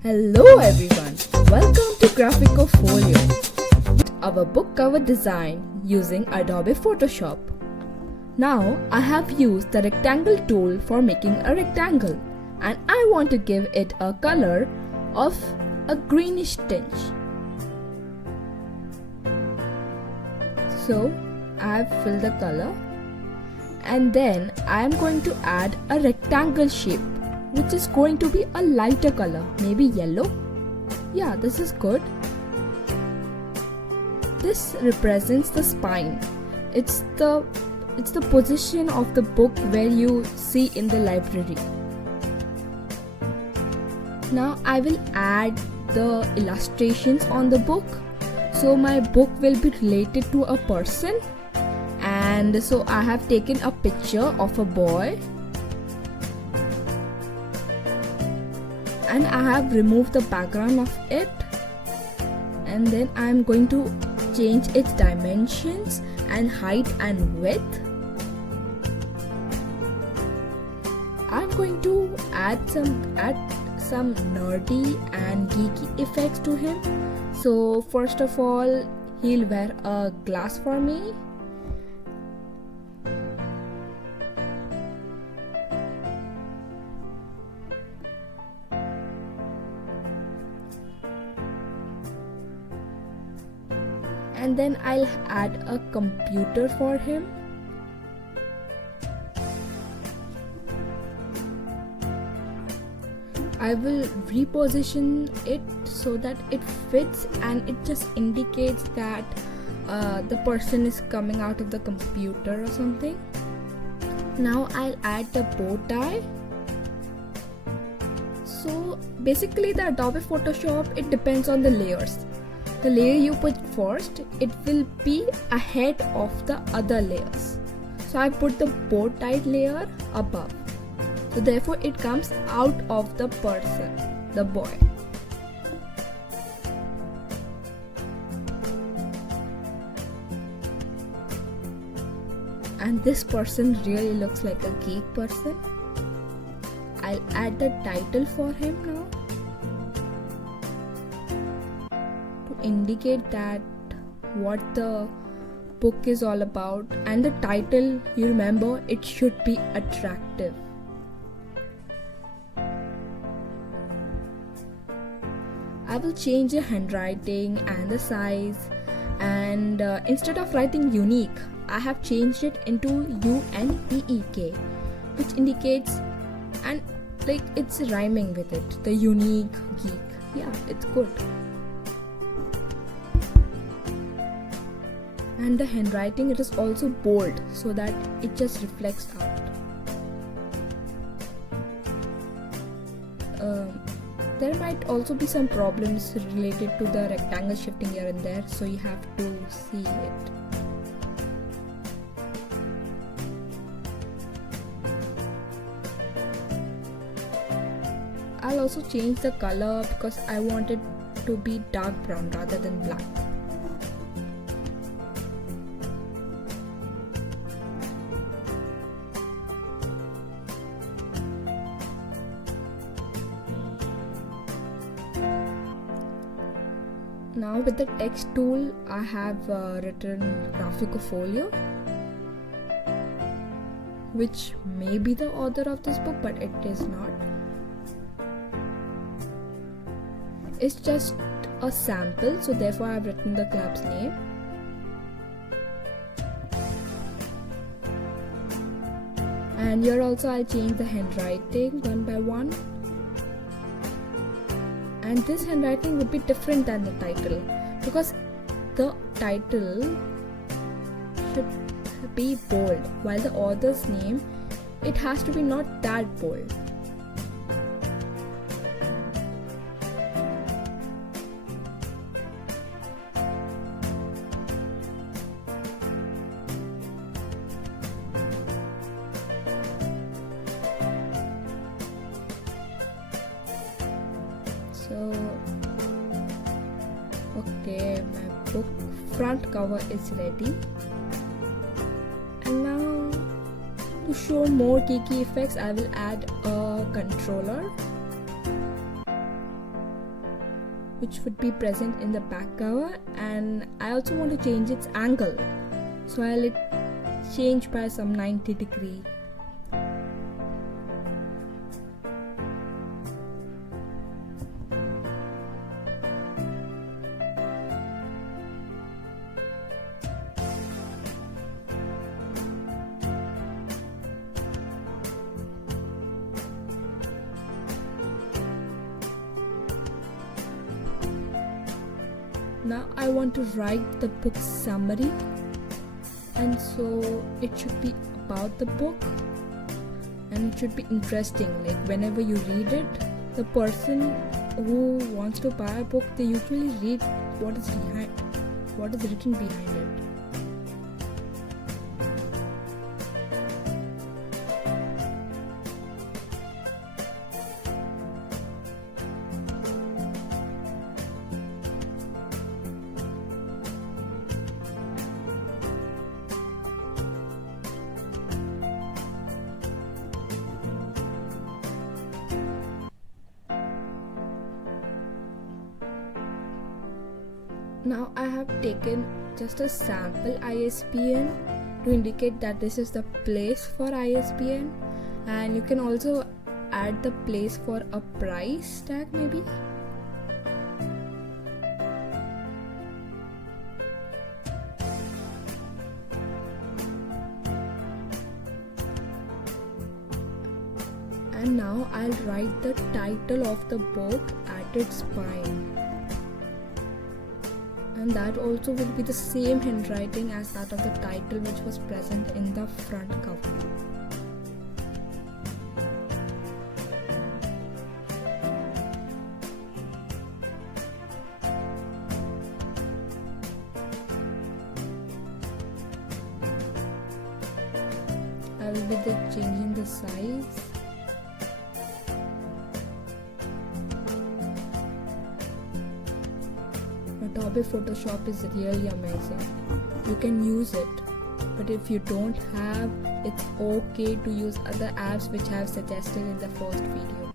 Hello everyone, welcome to Graphicofolio, our book cover design using Adobe Photoshop. Now I have used the rectangle tool for making a rectangle and I want to give it a color of a greenish tinge. So I have filled the color and then I am going to add a rectangle shape which is going to be a lighter color, maybe yellow. Yeah, this is good. This represents the spine. It's the position of the book where you see in the library. Now I will add the illustrations on the book. So my book will be related to a person, and so I have taken a picture of a boy and I have removed the background of it, and then I am going to change its dimensions and height and width. I am going to add some nerdy and geeky effects to him. So first of all, he'll wear a glass for me. And then I'll add a computer for him. I will reposition it so that it fits and it just indicates that the person is coming out of the computer or something. Now I'll add the bow tie. So basically the Adobe Photoshop, it depends on the layers. The layer you put first, it will be ahead of the other layers. So I put the bow tie layer above. So therefore it comes out of the person, the boy. And this person really looks like a geek person. I'll add the title for him now, indicate that what the book is all about, and the title, you remember, it should be attractive. I will change the handwriting and the size, and instead of writing unique, I have changed it into UNEEK, which indicates, and like it's rhyming with it, the unique geek. Yeah, it's good. And the handwriting, it is also bold so that it just reflects out. There might also be some problems related to the rectangle shifting here and there, so you have to see it. I'll also change the color because I want it to be dark brown rather than black. Now with the text tool, I have written Graphicofolio, which may be the author of this book, but it is not. It's just a sample, so therefore I have written the club's name. And here also I'll change the handwriting one by one. And this handwriting would be different than the title, because the title should be bold, while the author's name, it has to be not that bold. So, okay, my book front cover is ready. And now to show more geeky effects, I will add a controller. which would be present in the back cover, and I also want to change its angle, so I'll change by some 90 degree. Now I want to write the book summary, and so it should be about the book and it should be interesting, like whenever you read it, the person who wants to buy a book, they usually read what is written behind it. Now I have taken just a sample ISBN to indicate that this is the place for ISBN, and you can also add the place for a price tag maybe. And now I'll write the title of the book at its spine. And that also will be the same handwriting as that of the title which was present in the front cover. I will be changing the size. Adobe Photoshop is really amazing. You can use it, but if you don't have, it's okay to use other apps which I have suggested in the first video.